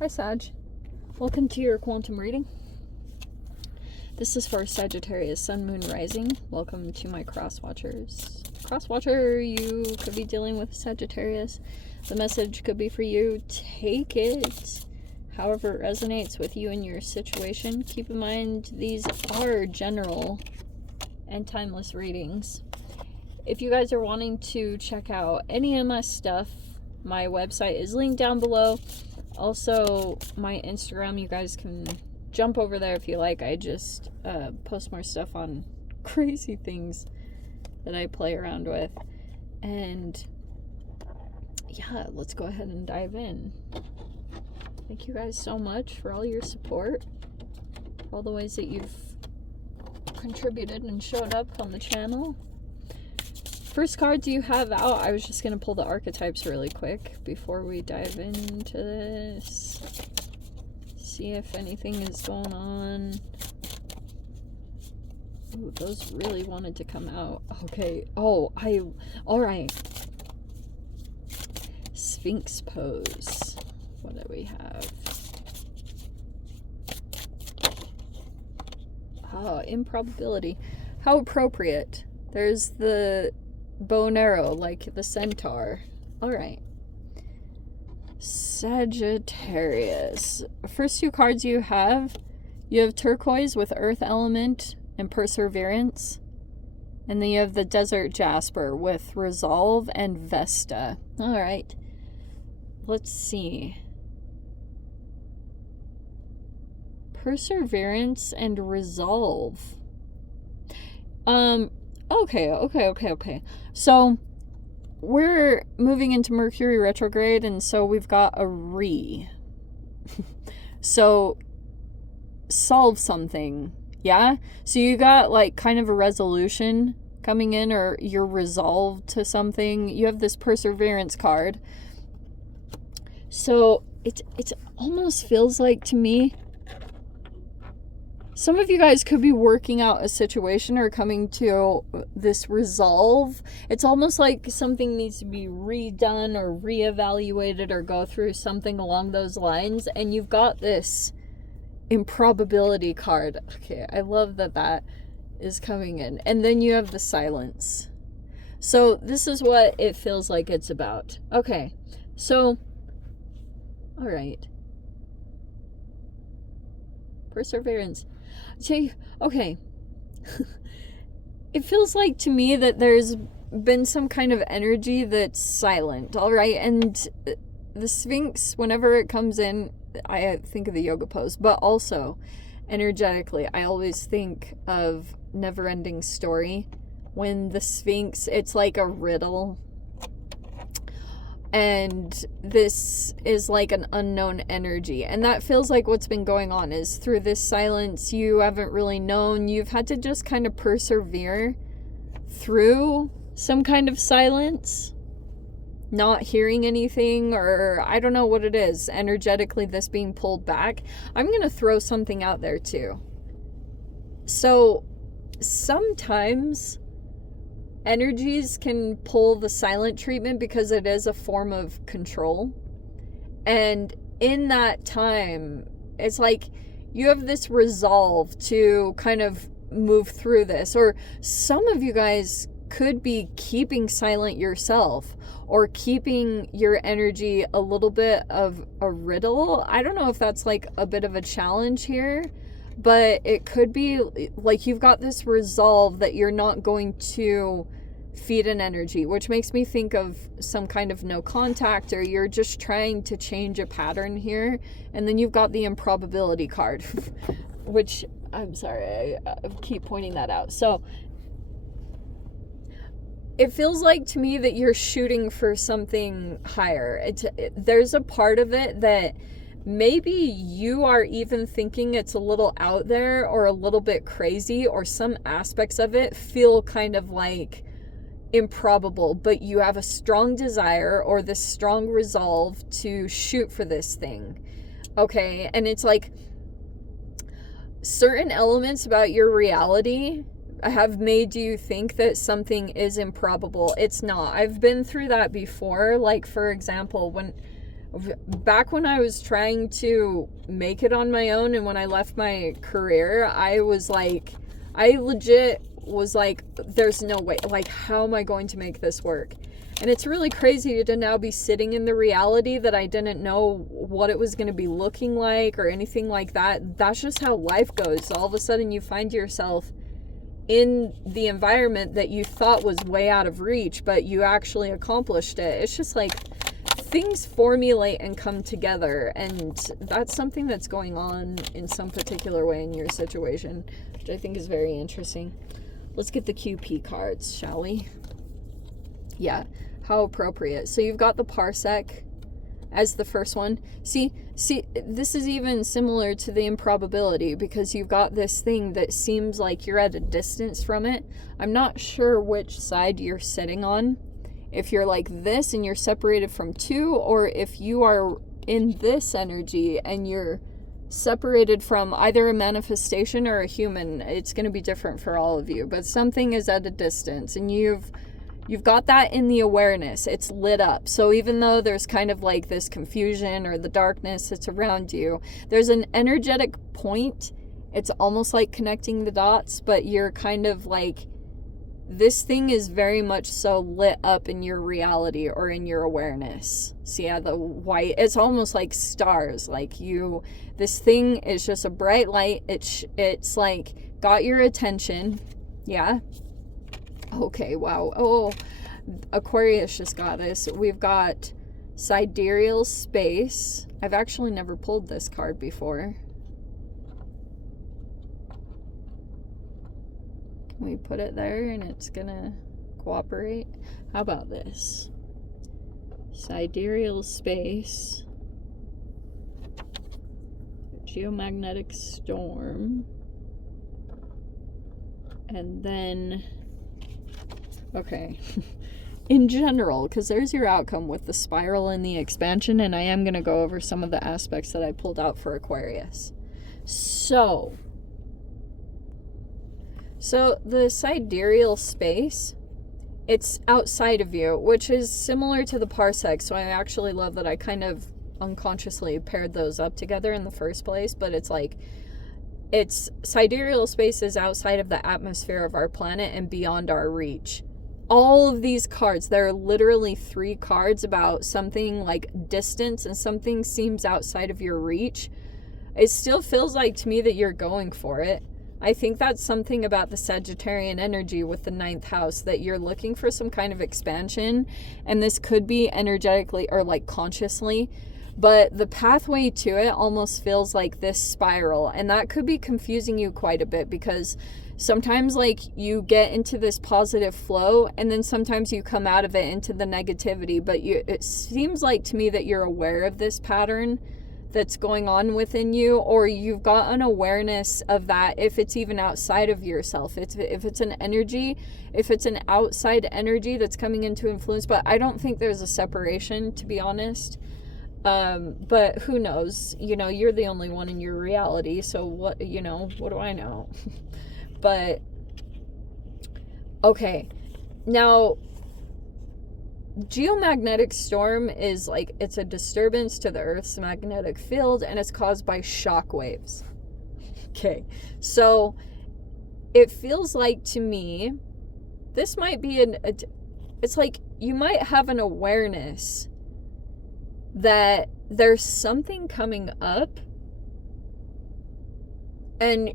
Hi Sag, welcome to your quantum reading. This is for Sagittarius, Sun, Moon, Rising. Welcome to my cross watchers. Cross watcher, you could be dealing with Sagittarius. The message could be for you. Take it however it resonates with you and your situation. Keep in mind these are general and timeless readings. If you guys are wanting to check out any of my stuff, my website is linked down below. Also, my Instagram, you guys can jump over there if you like. I just post more stuff on crazy things that I play around with. And yeah, let's go ahead and dive in. Thank you guys so much for all your support, for all the ways that you've contributed and showed up on the channel. First cards you have out, I was just going to pull the archetypes really quick before we dive into this. See if anything is going on. Ooh, those really wanted to come out. Okay. Oh, alright. Sphinx pose. What do we have? Oh, improbability. How appropriate. There's the bow and arrow, like the centaur. Alright. Sagittarius. First two cards you have turquoise with earth element and perseverance. And then you have the desert jasper with resolve and Vesta. Alright. Let's see. Perseverance and resolve. Okay. So, we're moving into Mercury retrograde, and so we've got a So, solve something, yeah? So you got, like, kind of a resolution coming in, or you're resolved to something. You have this perseverance card. So, it almost feels like, to me, some of you guys could be working out a situation or coming to this resolve. It's almost like something needs to be redone or reevaluated or go through something along those lines. And you've got this improbability card. Okay, I love that is coming in. And then you have the silence. So this is what it feels like it's about. Okay, so, all right. Perseverance. Okay. It feels like to me that there's been some kind of energy that's silent, all right? And the Sphinx, whenever it comes in, I think of the yoga pose, but also energetically, I always think of Never-Ending Story. When the Sphinx, it's like a riddle. And this is like an unknown energy. And that feels like what's been going on is through this silence, you haven't really known. You've had to just kind of persevere through some kind of silence. Not hearing anything, or I don't know what it is. Energetically, this being pulled back. I'm going to throw something out there too. So, sometimes energies can pull the silent treatment because it is a form of control. And in that time, it's like you have this resolve to kind of move through this. Or some of you guys could be keeping silent yourself or keeping your energy a little bit of a riddle. I don't know if that's like a bit of a challenge here, but it could be like you've got this resolve that you're not going to feed an energy, which makes me think of some kind of no contact, or you're just trying to change a pattern here. And then you've got the improbability card, which I'm sorry, I keep pointing that out. So it feels like to me that you're shooting for something higher. There's a part of it that maybe you are even thinking it's a little out there or a little bit crazy, or some aspects of it feel kind of like improbable, but you have a strong desire or this strong resolve to shoot for this thing. Okay, and it's like certain elements about your reality have made you think that something is improbable. It's not. I've been through that before. Like, for example, when Back when I was trying to make it on my own and when I left my career, I legit was like, there's no way, like, how am I going to make this work? And it's really crazy to now be sitting in the reality that I didn't know what it was going to be looking like or anything like that. That's just how life goes. All of a sudden you find yourself in the environment that you thought was way out of reach, but you actually accomplished it. It's just like things formulate and come together, and that's something that's going on in some particular way in your situation, which I think is very interesting. Let's get the QP cards, shall we? Yeah, how appropriate. So you've got the parsec as the first one. See, this is even similar to the improbability, because you've got this thing that seems like you're at a distance from it. I'm not sure which side you're sitting on. If you're like this and you're separated from two, or if you are in this energy and you're separated from either a manifestation or a human. It's going to be different for all of you, but something is at a distance, and you've got that in the awareness. It's lit up. So even though there's kind of like this confusion or the darkness that's around you, there's an energetic point. It's almost like connecting the dots, but you're kind of like, this thing is very much so lit up in your reality or in your awareness. See, yeah, the white, it's almost like stars. Like this thing is just a bright light. It's like got your attention. Yeah. Okay, wow. Oh, Aquarius just got this. We've got sidereal space. I've actually never pulled this card before. Can we put it there and it's gonna cooperate? How about this? Sidereal space. Geomagnetic storm. And then, okay, in general, because there's your outcome with the spiral and the expansion, and I am going to go over some of the aspects that I pulled out for Aquarius. So the sidereal space, it's outside of you, which is similar to the parsec, so I actually love that I kind of unconsciously paired those up together in the first place, but it's like, it's sidereal space is outside of the atmosphere of our planet and beyond our reach. All of these cards, there are literally 3 cards about something like distance and something seems outside of your reach. It still feels like to me that you're going for it. I think that's something about the Sagittarian energy with the 9th house, that you're looking for some kind of expansion, and this could be energetically or like consciously, but the pathway to it almost feels like this spiral, and that could be confusing you quite a bit, because sometimes like you get into this positive flow and then sometimes you come out of it into the negativity, but it seems like to me that you're aware of this pattern that's going on within you, or you've got an awareness of that if it's even outside of yourself. If it's an energy, if it's an outside energy that's coming into influence, but I don't think there's a separation, to be honest. But who knows? You know, you're the only one in your reality, so what do I know? But okay, now geomagnetic storm is like, it's a disturbance to the Earth's magnetic field, and it's caused by shock waves. Okay, so it feels like to me, this might be it's like you might have an awareness that there's something coming up, and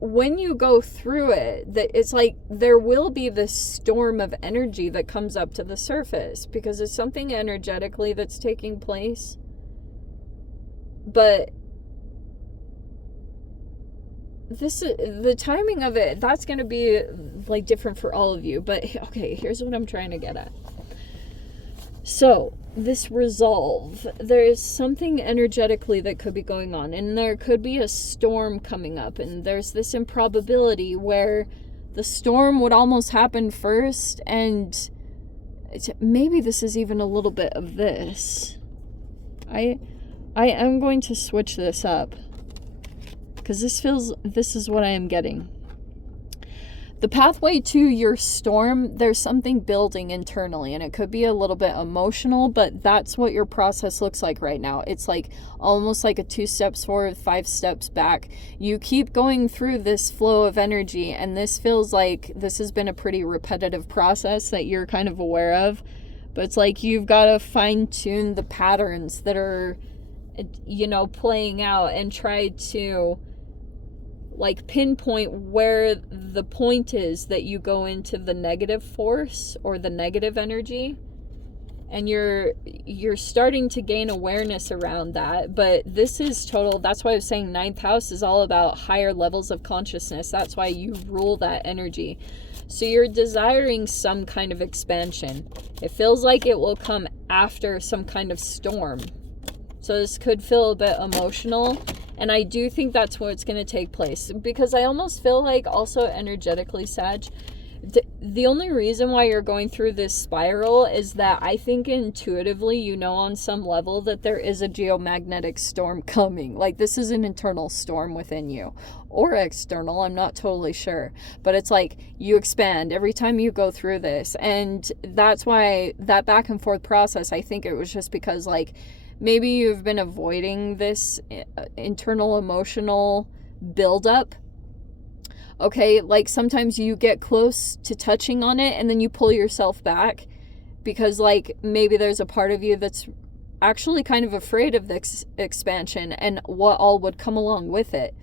when you go through it, that it's like there will be this storm of energy that comes up to the surface, because it's something energetically that's taking place. But the timing of it, that's going to be like different for all of you. But okay, here's what I'm trying to get at. So this resolve, there is something energetically that could be going on, and there could be a storm coming up, and there's this improbability where the storm would almost happen first, and maybe this is even a little bit of this. I am going to switch this up, because this is what I am getting. the pathway to your storm, there's something building internally, and it could be a little bit emotional, but that's what your process looks like right now. It's like almost like a 2 steps forward, 5 steps back. You keep going through this flow of energy, and this feels like this has been a pretty repetitive process that you're kind of aware of, but it's like you've got to fine-tune the patterns that are, you know, playing out, and try to like pinpoint where the point is that you go into the negative force or the negative energy, and you're starting to gain awareness around that. But this is total, that's why I was saying 9th house is all about higher levels of consciousness. That's why you rule that energy. So you're desiring some kind of expansion. It feels like it will come after some kind of storm. So this could feel a bit emotional, and I do think that's what's going to take place, because I almost feel like also energetically, Sag, the only reason why you're going through this spiral is that I think intuitively you know on some level that there is a geomagnetic storm coming. Like this is an internal storm within you, or external, I'm not totally sure, but it's like you expand every time you go through this. And that's why that back and forth process, I think it was just because like maybe you've been avoiding this internal emotional buildup. Okay, like sometimes you get close to touching on it and then you pull yourself back because like maybe there's a part of you that's actually kind of afraid of this expansion and what all would come along with it.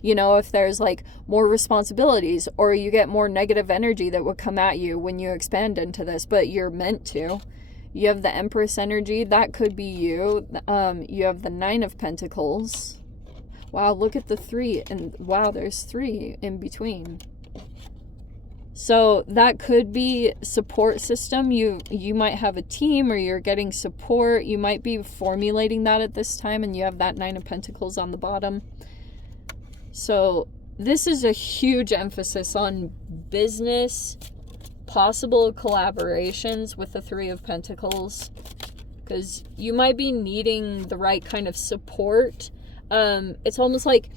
You know, if there's like more responsibilities, or you get more negative energy that would come at you when you expand into this, but you're meant to. You have the Empress energy, that could be you. You have the 9 of Pentacles. Wow, look at the 3, and wow, there's 3 in between. So that could be support system. You might have a team, or you're getting support. You might be formulating that at this time, and you have that 9 of Pentacles on the bottom. So this is a huge emphasis on business, possible collaborations with the 3 of Pentacles, because you might be needing the right kind of support. It's almost like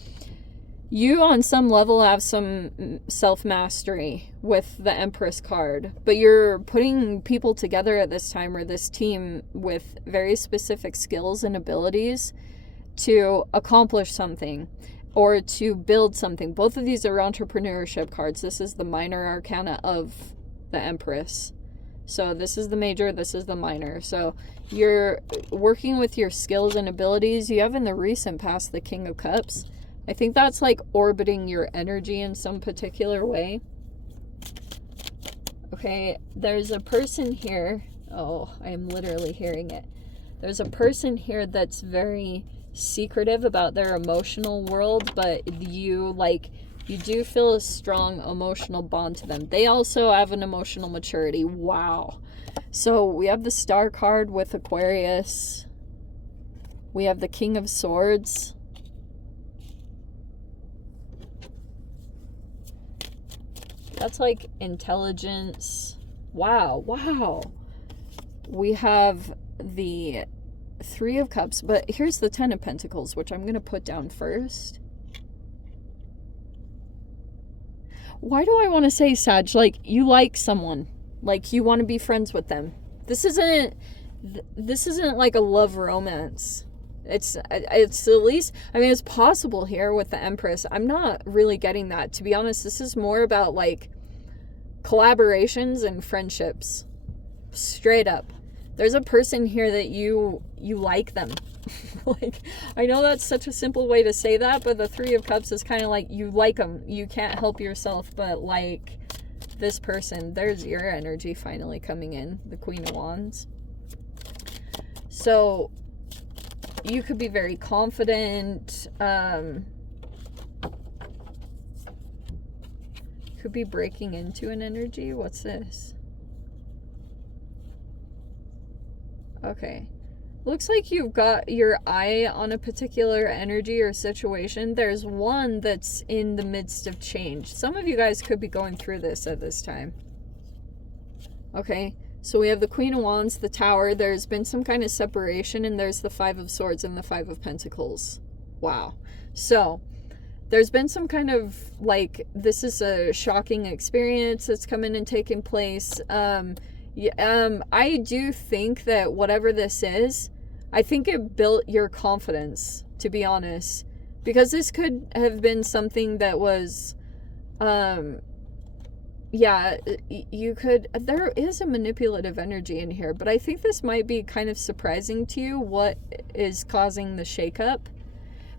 you on some level have some self-mastery with the Empress card, but you're putting people together at this time, or this team, with very specific skills and abilities to accomplish something or to build something. Both of these are entrepreneurship cards. This is the minor arcana of the Empress. So this is the major, this is the minor. So you're working with your skills and abilities. You have in the recent past the King of Cups. I think that's like orbiting your energy in some particular way. Okay, there's a person here. Oh, I am literally hearing it. There's a person here that's very secretive about their emotional world, but you do feel a strong emotional bond to them. They also have an emotional maturity. Wow. So we have the Star card with Aquarius. We have the King of Swords. That's like intelligence. Wow. We have the 3 of Cups, but here's the 10 of Pentacles, which I'm going to put down first. Why do I want to say, Sag, like you like someone, like you want to be friends with them? This isn't like a love romance. It's at least, I mean, it's possible here with the Empress. I'm not really getting that, to be honest. This is more about like collaborations and friendships. Straight up. There's a person here that you like them. Like, I know that's such a simple way to say that, but the 3 of Cups is kind of like you like them. You can't help yourself but like this person. There's your energy finally coming in, the Queen of Wands. So you could be very confident. Could be breaking into an energy. What's this? Okay. Looks like you've got your eye on a particular energy or situation. There's one that's in the midst of change. Some of you guys could be going through this at this time. Okay, so we have the Queen of Wands, the Tower. There's been some kind of separation, and there's the 5 of Swords and the 5 of Pentacles. Wow. So there's been some kind of, like, this is a shocking experience that's coming and taking place. I do think that whatever this is, I think it built your confidence, to be honest. Because this could have been something that was, you could, there is a manipulative energy in here, but I think this might be kind of surprising to you what is causing the shakeup.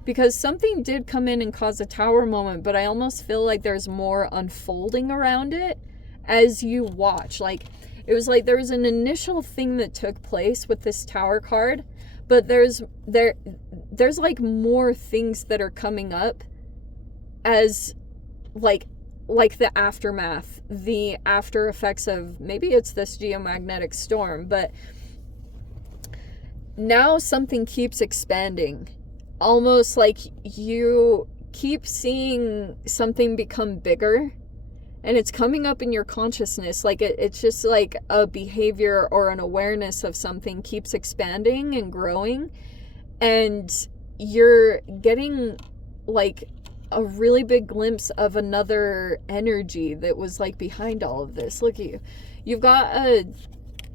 Because something did come in and cause a tower moment, but I almost feel like there's more unfolding around it as you watch. Like, it was like there was an initial thing that took place with this tower card, but there's like more things that are coming up as like the aftermath, the after effects of, maybe it's this geomagnetic storm, but now something keeps expanding. Almost like you keep seeing something become bigger, and it's coming up in your consciousness. Like it's just like a behavior or an awareness of something keeps expanding and growing, and you're getting like a really big glimpse of another energy that was like behind all of this. Look at you. You've got a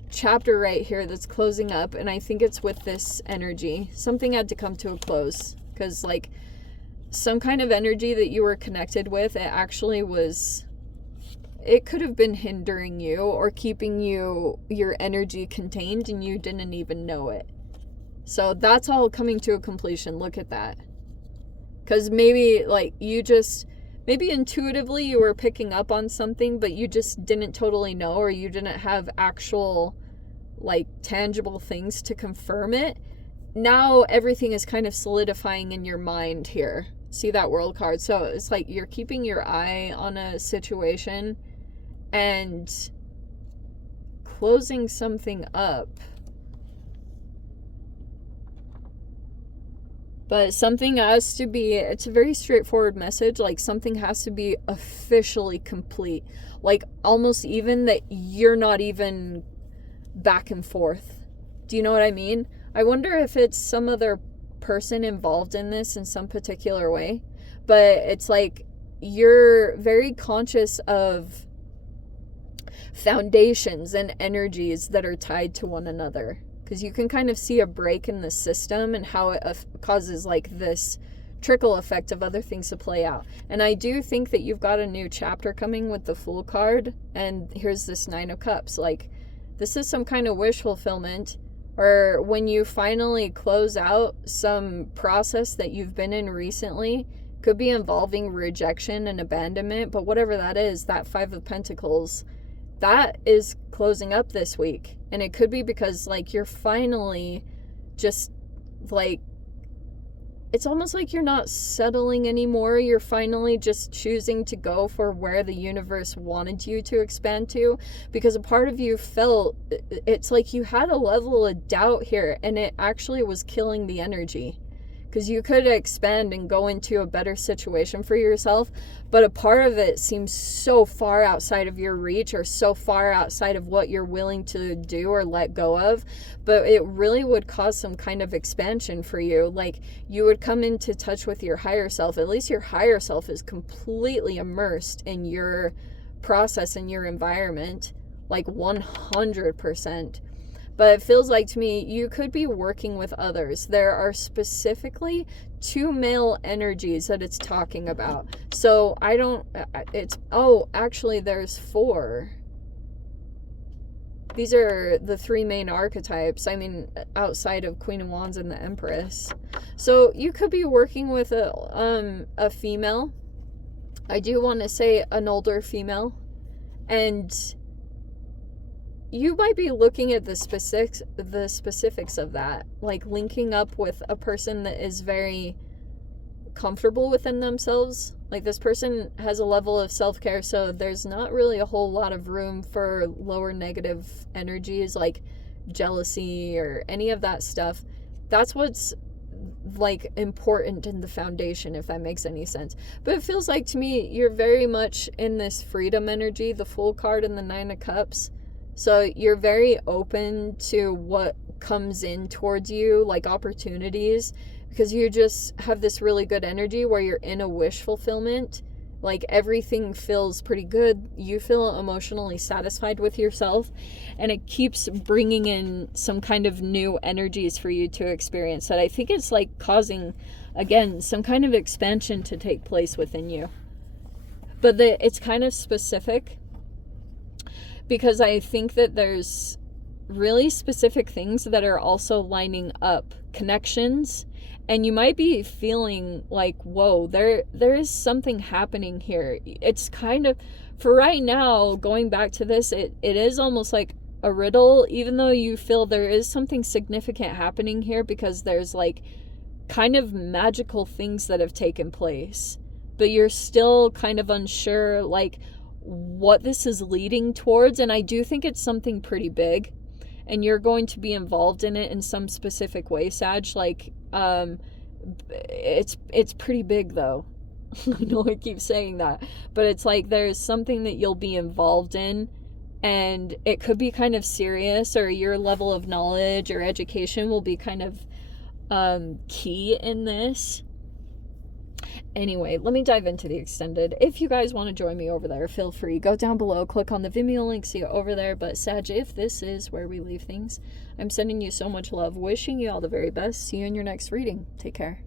chapter right here that's closing up, and I think it's with this energy. Something had to come to a close, because like some kind of energy that you were connected with, it actually was, it could have been hindering you or keeping your energy contained, and you didn't even know it. So that's all coming to a completion. Look at that. Because maybe like maybe intuitively you were picking up on something, but you just didn't totally know, or you didn't have actual like tangible things to confirm it. Now everything is kind of solidifying in your mind here. See that World card? So it's like you're keeping your eye on a situation and closing something up. But something has to be, it's a very straightforward message, like something has to be officially complete. Like almost even that you're not even back and forth. Do you know what I mean? I wonder if it's some other person involved in this in some particular way. But it's like you're very conscious of foundations and energies that are tied to one another. Because you can kind of see a break in the system and how it causes like this trickle effect of other things to play out. And I do think that you've got a new chapter coming with the Fool card. And here's this 9 of Cups. Like, this is some kind of wish fulfillment. Or when you finally close out some process that you've been in recently. Could be involving rejection and abandonment. But whatever that is, that 5 of Pentacles, that is closing up this week. And it could be because like you're finally just like, it's almost like you're not settling anymore. You're finally just choosing to go for where the universe wanted you to expand to, because a part of you felt, it's like you had a level of doubt here, and it actually was killing the energy. Because you could expand and go into a better situation for yourself, but a part of it seems so far outside of your reach, or so far outside of what you're willing to do or let go of. But it really would cause some kind of expansion for you. Like you would come into touch with your higher self. At least your higher self is completely immersed in your process and your environment, like 100%. But it feels like to me, you could be working with others. There are specifically 2 male energies that it's talking about. So actually there's 4. These are the 3 main archetypes. I mean, outside of Queen of Wands and the Empress. So you could be working with a female. I do want to say an older female. And you might be looking at the specifics of that, like linking up with a person that is very comfortable within themselves. Like this person has a level of self-care, so there's not really a whole lot of room for lower negative energies like jealousy or any of that stuff. That's what's like important in the foundation, if that makes any sense. But it feels like to me you're very much in this freedom energy, the Fool card and the 9 of Cups. So you're very open to what comes in towards you, like opportunities, because you just have this really good energy where you're in a wish fulfillment. Like everything feels pretty good. You feel emotionally satisfied with yourself, and it keeps bringing in some kind of new energies for you to experience that I think it's like causing, again, some kind of expansion to take place within you. But it's kind of specific, because I think that there's really specific things that are also lining up, connections. And you might be feeling like, whoa, there is something happening here. It's kind of, for right now, going back to this, it is almost like a riddle, even though you feel there is something significant happening here, because there's like kind of magical things that have taken place. But you're still kind of unsure, like, what this is leading towards. And I do think it's something pretty big. And you're going to be involved in it in some specific way, Sag. Like, it's pretty big though. I know I keep saying that, but it's like there's something that you'll be involved in, and it could be kind of serious, or your level of knowledge or education will be kind of key in this. Anyway, let me dive into the extended. If you guys want to join me over there, feel free. Go down below, click on the Vimeo link, see it over there. But Sag, if this is where we leave things, I'm sending you so much love, wishing you all the very best. See you in your next reading. Take care.